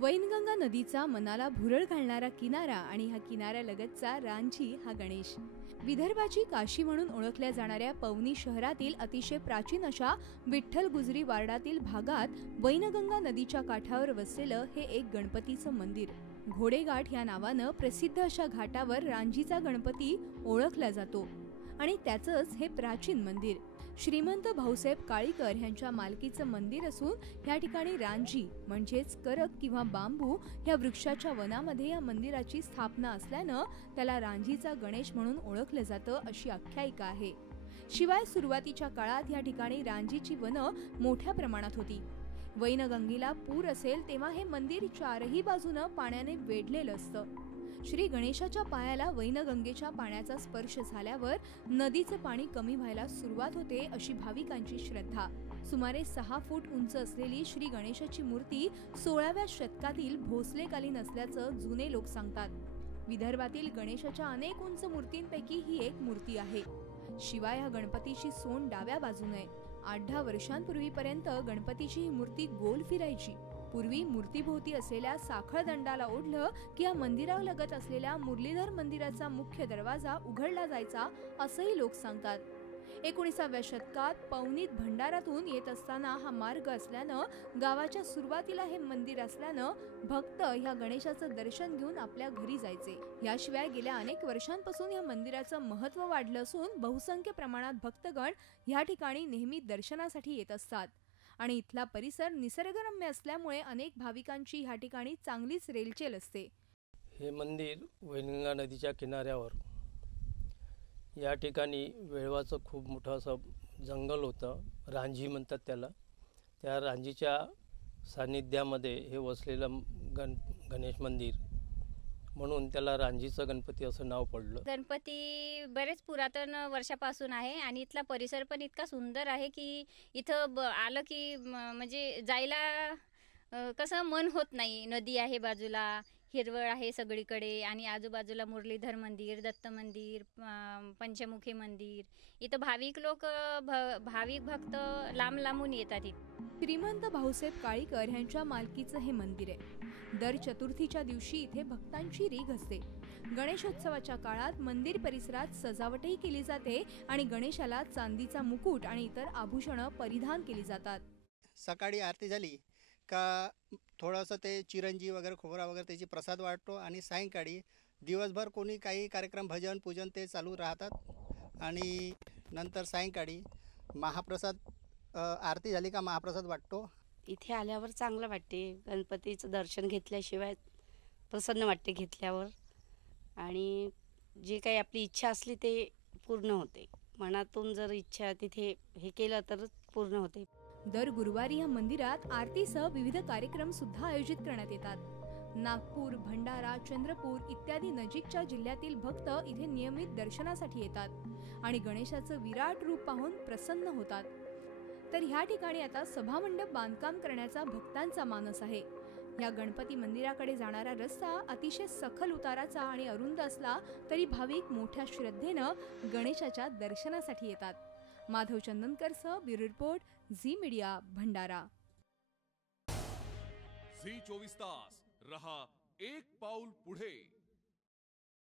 वैनगंगा नदीचा मनाला भुरळ घालणारा किनारा आणि ह्या किनाऱ्यालगतचा रांझी हा गणेश विदर्भाची काशी म्हणून ओळखल्या जाणाऱ्या पवनी शहरातील अतिशय प्राचीन अशा विठ्ठल गुजरी वार्डातील भागात वैनगंगा नदीच्या काठावर वसलेलं हे एक गणपतीचं मंदिर। घोडेघाट या नावानं प्रसिद्ध अशा घाटावर रांझीचा गणपती ओळखला जातो आणि त्याचंच हे प्राचीन मंदिर श्रीमंत भाऊसाहेब काळीकर यांच्या मालकीचं मंदिर असून या ठिकाणी रांझी म्हणजेच करक किंवा बांबू या वृक्षाच्या वनामध्ये या मंदिराची स्थापना असल्यानं त्याला रांझीचा गणेश म्हणून ओळखलं जातं अशी आख्यायिका आहे। शिवाय सुरुवातीच्या काळात या ठिकाणी रांझीची वनं मोठ्या प्रमाणात होती। वैनगंगेला पूर असेल तेव्हा हे मंदिर चारही बाजूनं पाण्याने वेढलेलं असतं। श्री गणेशाच्या पायाला वैनगंगेच्या पाण्याचा स्पर्श झाल्यावर नदीचे पाणी कमी व्हायला सुरुवात होते अशी भाविकांची श्रद्धा। सुमारे 6 फूट उंच असलेली श्री गणेशाची मूर्ती 16व्या शतकातील भोसलेकालीन असल्याचं जुने लोक सांगतात। विदर्भातील गणेशाच्या अनेक उंच मूर्तींपैकी ही एक मूर्ती आहे। शिवाय या गणपतीची सोंड डाव्या बाजूने 8-10 वर्षांपूर्वीपर्यंत गणपतीची ही मूर्ती गोल फिरायची। पूर्वी मूर्तीभोवती असलेल्या साखळ दंडाला ओढलं की या मंदिरालगत असलेल्या मुरलीधर मंदिराचा मुख्य दरवाजा उघडला जायचा असंही लोक सांगतात। 19व्या शतकात पवनीत भंडारातून येत असताना हा मार्ग असल्यानं गावाच्या सुरुवातीला हे मंदिर असल्यानं भक्त ह्या गणेशाचं दर्शन घेऊन आपल्या घरी जायचे। याशिवाय गेल्या अनेक वर्षांपासून या मंदिराचं महत्त्व वाढलं असून बहुसंख्य प्रमाणात भक्तगण या ठिकाणी नेहमी दर्शनासाठी येत असतात आणि इथला परिसर निसर्गरम्य असल्यामुळे अनेक भाविकांची ह्या ठिकाणी चांगलीच रेलचेल असते। हे मंदिर वैनगंगा नदीच्या किनाऱ्यावर या ठिकाणी वेळवाचं खूप मोठं असं जंगल होतं, रांझी म्हणतात त्याला। त्या रांझीच्या सानिध्यामध्ये हे वसलेलं गणेश मंदिर म्हणून त्याला रांझीचा गणपती असं नाव पडलं। गणपती बरेच पुरातन वर्षापासून आहे आणि इथला परिसर पण इतका सुंदर आहे की इथं आलं की म्हणजे जायला कसं मन होत नाही। नदी आहे बाजूला, हिरवळ आहे सगळीकडे आणि आजूबाजूला मुरलीधर मंदिर, दत्त मंदिर, पंचमुखी मंदिर। इथं भाविक लोक भाविक भक्त लांब लांबून येतात। श्रीमंत भाऊसाहेब काळीकर यांच्या मालकीचं हे मंदिर आहे। दर चतुर्थीच्या दिवशी इथे भक्तांची रीघ असते। गणेशोत्सवाच्या काळात मंदिर परिसरात सजावटही केली जाते आणि गणेशाला चांदीचा मुकुट आणि इतर आभूषणं परिधान केली जातात। सकाळी आरती झाली का थोडंसं ते चिरंजी वगैरे खोबरा वगैरे त्याची प्रसाद वाटतो आणि सायंकाळी दिवसभर कोणी काही कार्यक्रम भजन पूजन ते चालू राहतात आणि नंतर सायंकाळी महाप्रसाद आरती झाली का महाप्रसाद वाटतो। इथे आल्यावर चांगलं वाटते, गणपतीचं दर्शन घेतल्याशिवाय प्रसन्न वाटते घेतल्यावर आणि जे काही आपली इच्छा असली ते पूर्ण होते। मनातून जर इच्छा तिथे हे केलं तर पूर्ण होते। दर गुरुवारी या मंदिरात आरतीसह विविध कार्यक्रम सुद्धा आयोजित करण्यात येतात। नागपूर, भंडारा, चंद्रपूर इत्यादी नजीकच्या जिल्ह्यातील भक्त इथे नियमित दर्शनासाठी येतात आणि गणेशाचं विराट रूप पाहून प्रसन्न होतात। तर ह्या ठिकाणी आता सभामंडप बांधकाम करण्याचा भक्तांचा मानस आहे। या गणपती मंदिराकडे जाणारा रस्ता अतिशय सखल उताराचा आणि अरुंद असला तरी भाविक मोठ्या श्रद्धेनं गणेशाच्या दर्शनासाठी येतात। माधव चंदनकर सह bureau report, Zee media, Bhandara. Zee 24 तास रहा एक पाऊल पुढे।